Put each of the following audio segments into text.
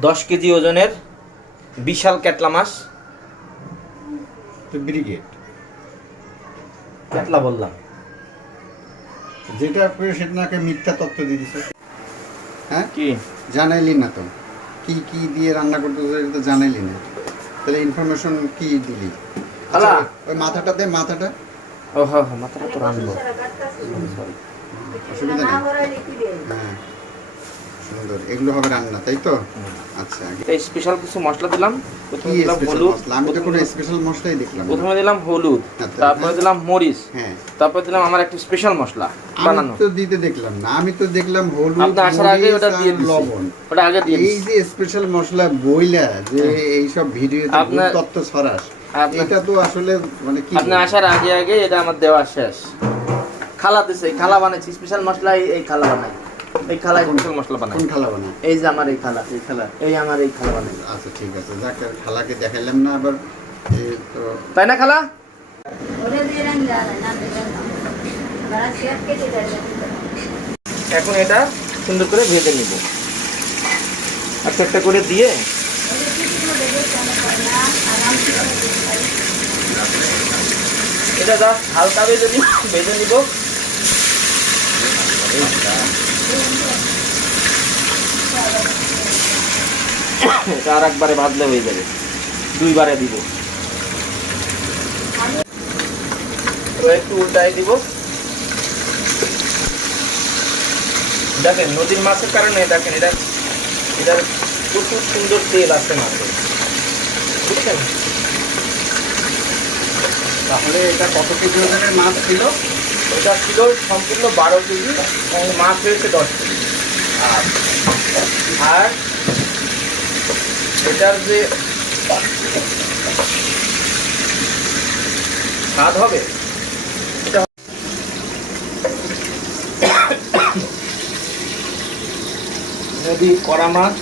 10 KG ওজনের বিশাল ক্যাটলা মাছ। তো brigade ক্যাটলা বললাম, যেটা করে সেটা নাকি মিথ্যা তথ্য দিয়ে দিছে। হ্যাঁ, কি জানাইলি না তো কি কি দিয়ে রান্না করতে তো জানাইলি না, তাহলে ইনফরমেশন কি দিলি? খালা। ওই মাথাটা দে, মাথাটা। ও হ্যাঁ হ্যাঁ, মাথাটা তো রানবো। অসুবিধা নেই। হ্যাঁ, সুন্দর। এগুলো হবে রান্না, তাই তো? আচ্ছা, এই স্পেশাল কিছু মশলা দিলাম। কি প্রথমে দিলাম স্পেশাল হলুদ, মশলা? আমি তো কোনো স্পেশাল মশলাই দেখলাম না। প্রথমে দিলাম হলুদ, আচ্ছা, তারপরে হ্যাঁ। দিলাম মরিচ, হ্যাঁ, তারপর দিলাম আমার একটা স্পেশাল মশলা আমি বানানো। তো দিতে দেখলাম না, আমি তো দেখলাম হলুদ, আপনি আসার আগে মরিচ ওটা দিয়ে আর দিছি। লবণ। ওটা আগে দিয়ে এই দিছি। যে স্পেশাল মশলা বইলা যে এইসব ভিডিওতে ভুল আপনার- তথ্য ছড়াস, আপনার- এটা তো আসলে মানে কি আপনি বলবো? আসার আগে আগে এটা আমার দেওয়া শেষ। খালা দিছে, এই খালা বানাইছি স্পেশাল মশলা। এই খালা বানাই, এই খালা স্পেশাল মশলা বানাই। কোন খালা বানায়? এই যে আমার এই খালা, এই আমার এই খালা বানাই। আচ্ছা, ঠিক আছে, যাক, আর খালাকে দেখাইলাম না আবার। তো তাই না খালা? এখন এটা সুন্দর করে ভেজে নিব, একটা একটা করে দিয়ে। এটা জাস্ট হালকা ভেজে নিব। এটা আর একবারে ভাজলে হয়ে যাবে, দুইবারে দিব। তো একটু উল্টাই দিব। দেখেন নদীর মাছের কারণে দেখেন এটার প্রচুর সুন্দর তেল আছে মাছের, বুঝছেন? তাহলে এটা কত কেজি ওজনের মাছ ছিল? এটা ছিল সম্পূর্ণ 12 কেজি এবং মাছ হয়েছে 10 কেজি। আর এটার যে স্বাদ হবে এটা নদী কড়া মাছ।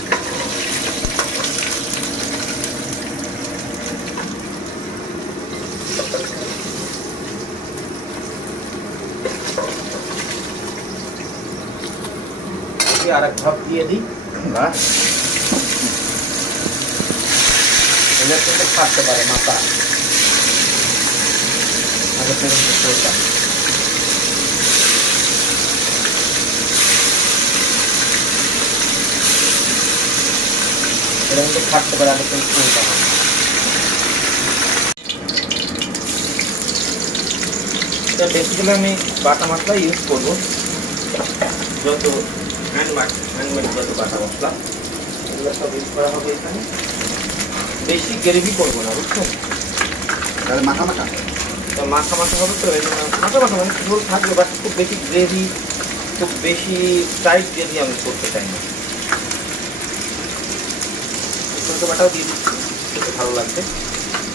আর এক ভাব দিয়ে দিই। বাস, এটা থেকে থাকতে পারে মাথা। আগে থেকে করতাম এটা কিন্তু থাকতে পারে, আগে থেকে করতাম। এটা বেসিক্যালি আমি বাটা মশলা ইউজ করবো, যত হ্যান্ডমেড যত বাটা মশলা এগুলো সব ইউজ করা হবে এখানে। বেশি গ্রেভি করবো না, বুঝছেন? তাহলে মাখা মাখা। তো মাখা মাখা হবে, তো এই জন্য মাখা মাখা মানে ঝোল থাকবে, বাট খুব বেশি গ্রেভি, খুব বেশি টাইট গ্রেভি আমি করতে চাই না। সরষে বাটাও দিয়ে দিচ্ছি, খেতে ভালো লাগবে।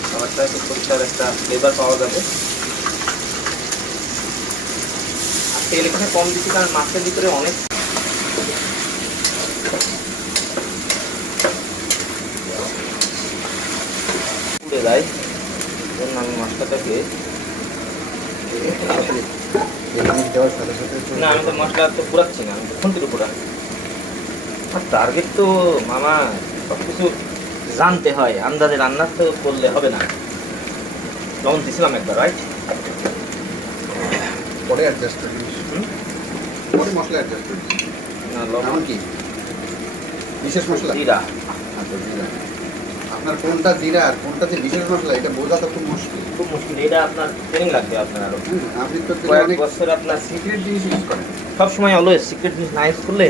খাবারটা একটু সরষের একটা ফ্লেভার পাওয়া যাবে। আর তেল এখানে কম দিচ্ছি কারণ মাছের ভিতরে অনেক উড়ে যায়, জন্য আমি মশলাটাকে দেওয়ার সাথে সাথে না, আমি তো মশলা তো পুরাচ্ছি না, আমি তো খুন্তির উপর রাখছি। আর টার্গেট তো মামা সব কিছু জানতে হয়, আন্দাজে রান্না তো করলে হবে না। লবণ দিছিলাম একবার, রাইট? পরে অ্যাডজাস্ট করি, পরে মশলা অ্যাডজাস্ট করি। না, লবণ কি বিশেষ মশলা? জিরা। আচ্ছা, জিরা। আপনার কোনটা জিরা আর কোনটা যে বিশেষ মশলা এটা বোঝা তো খুব মুশকিল। খুব মুশকিল, এটা আপনার ট্রেনিং লাগবে আপনার আরো। আপনি তো কয়েক অনেক বছর আপনার সিক্রেট জিনিস ইউজ করেন। সবসময় অলওয়েজ সিক্রেট জিনিস না ইউজ করলে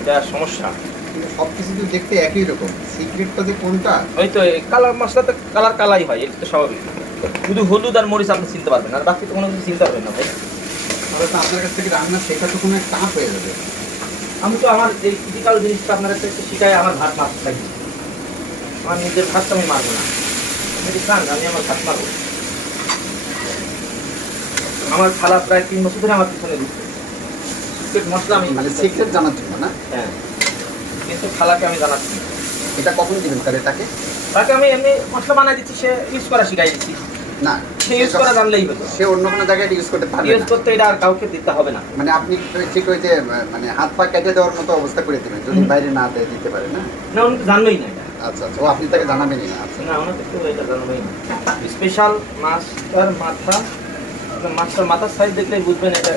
এটা সমস্যা। কিন্তু সব কিছু তো দেখতে একই রকম, সিক্রেটটা যে কোনটা? ওই তো কালার মশলাতে কালাই হয়, এটা তো স্বাভাবিক। শুধু হলুদ আর মরিচ আপনি চিনতে পারবেন, আর বাকি তো কোনো কিছু চিনতে পারবেন না ভাই। তাহলে তো আপনার কাছ থেকে রান্না শেখা তো কোনো টাফ হয়ে যাবে। আমি তো আমার এই ফিজিক্যাল জিনিসটা আপনার কাছে একটু শিখাই, আমার ভাত মারতে থাকি। আমার নিজের ভাতটা আমি মারবো না, যদি চান আমি আমার ভাত মারবো। আমার খালা প্রায় 3 বছর ধরে আমার পিছনে দিচ্ছে সিক্রেট মশলা আমি মানে সিক্রেট জানার জন্য না? হ্যাঁ, কিন্তু খালাকে আমি জানাচ্ছি। এটা কখন দিবেন তাহলে তাকে? তাকে আমি এমনি মশলা বানাই দিচ্ছি, সে ইউজ করা শিখাই দিচ্ছি। না, সে ইউজ করা জানলেই হতো। সে অন্য কোনো জায়গায় ইউজ করতে পারবে ইউজ না। করতে এটা আর কাউকে দিতে হবে না। মানে আপনি ঠিক ওই যে মানে হাত পা কেটে দেওয়ার মতো অবস্থা করে দেবেন যদি বাইরে না দেয় দিতে পারে না। না উনি তো জানলোই না এটা। আচ্ছা আচ্ছা, ও আপনি তাকে জানাবেনই না। আচ্ছা না ওনাকে তো এটা জানলোই না। স্পেশাল মাছটার মাথা, মাছটার মাথার সাইজ দেখলেই বুঝবেন এটা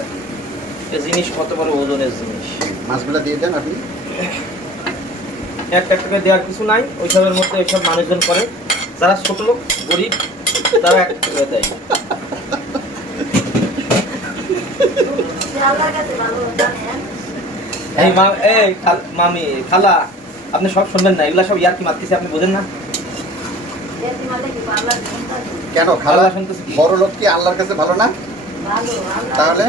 এই জিনিস কত বড় ওজনের জিনিস। মাছগুলো দিয়ে দেন আপনি। একটা করে দেওয়ার কিছু নাই, ওইসবের মধ্যে ওইসব মানুষজন করে যারা ছোট লোক গরিব তারা একটা করে দেয়। এই মামি খালা আপনি সব শুনবেন না, এগুলা সব ইয়ার্কি মারতেছে, আপনি বোঝেন না কেন খালা আল্লাহ শুনতেছে কি? বড় লোক কি আল্লাহর কাছে ভালো না? তাহলে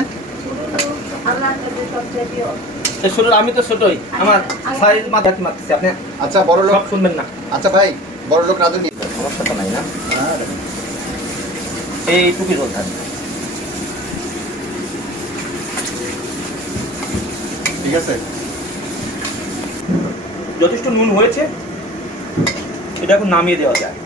শুনুন আমি তো ছোটই, আমার সাইজ মাথা মারতেছে, আপনি আচ্ছা বড় লোক সব শুনবেন না। আচ্ছা ভাই বড় লোক রাজু নি সমস্যাটা নাই না, এইটুকুই রোল থাকবে। ঠিক আছে। যথেষ্ট নুন হয়েছে, এটা এখন নামিয়ে দেওয়া যায়।